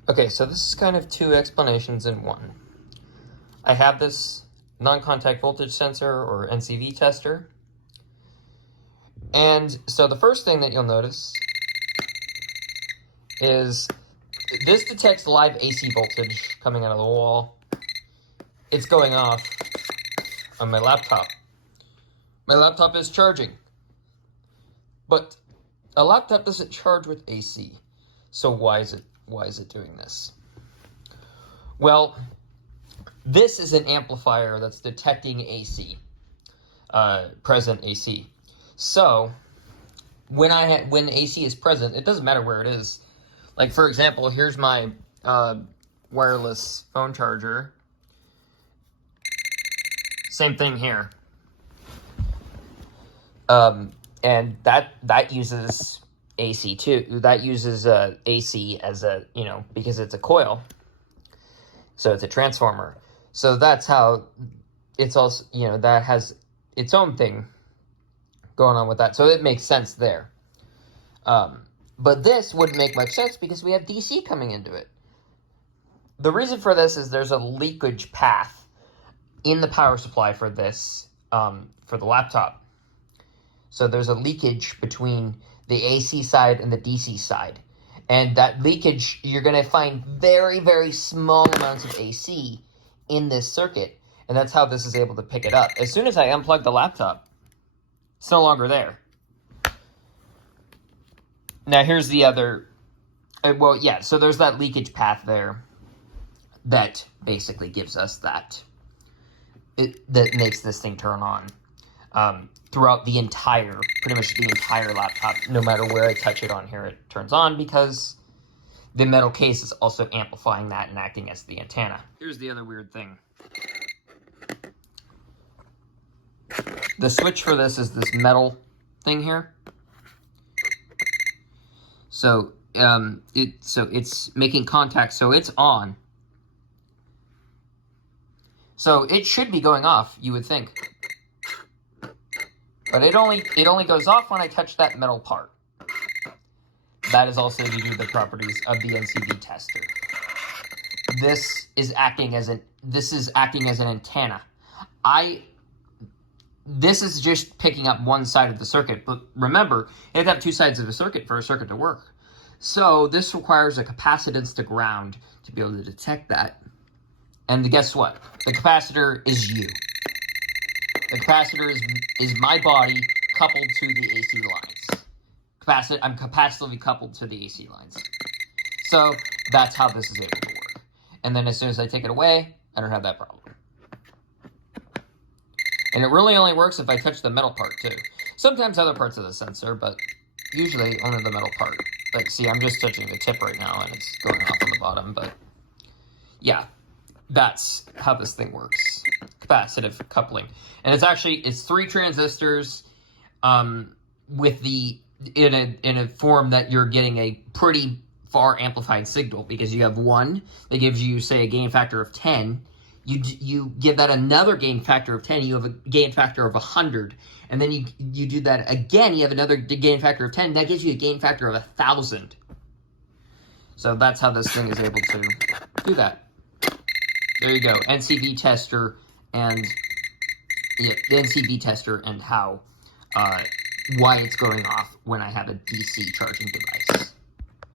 Okay, so this is kind of two explanations in one. I have this non-contact voltage sensor, or NCV tester. And so the first thing that you'll notice is this detects live AC voltage coming out of the wall. It's going off on my laptop. My laptop is charging. But a laptop doesn't charge with AC. So why is it doing this? Well, this is an amplifier that's detecting AC, present AC. So when AC is present, it doesn't matter where it is. Like, for example, here's my wireless phone charger. Same thing here. And that uses AC too. That uses AC as a, because it's a coil. So it's a transformer. So that's how it's also, that has its own thing going on with that. So it makes sense there. But this wouldn't make much sense because we have DC coming into it. The reason for this is there's a leakage path in the power supply for this, for the laptop. So there's a leakage between the AC side and the DC side. And that leakage, you're going to find very, very small amounts of AC in this circuit. And that's how this is able to pick it up. As soon as I unplug the laptop, it's no longer there. Now here's the other, so there's that leakage path there that basically gives us that, that makes this thing turn on. Throughout pretty much the entire laptop, no matter where I touch it on here, it turns on because the metal case is also amplifying that and acting as the antenna. Here's the other weird thing. The switch for this is this metal thing here. So, it's making contact, so it's on. So it should be going off, you would think. But it only goes off when I touch that metal part. That is also due to the properties of the NCV tester. This is acting as an antenna. This is just picking up one side of the circuit, but remember, you have to have two sides of a circuit for a circuit to work. So this requires a capacitance to ground to be able to detect that. And guess what? The capacitor is you. The capacitor is my body coupled to the AC lines. I'm capacitively coupled to the AC lines. So that's how this is able to work. And then as soon as I take it away, I don't have that problem. And it really only works if I touch the metal part too. Sometimes other parts of the sensor, but usually only the metal part. Like, see, I'm just touching the tip right now and it's going off on the bottom, but yeah, that's how this thing works. Capacitive coupling. And it's 3 transistors with in a form that you're getting a pretty far amplified signal, because you have one that gives you, say, a gain factor of 10. You give that another gain factor of 10, you have a gain factor of 100. And then you do that again, you have another gain factor of 10, that gives you a gain factor of 1,000. So that's how this thing is able to do that. There you go, NCV tester and the NCV tester and how why it's going off when I have a DC charging device.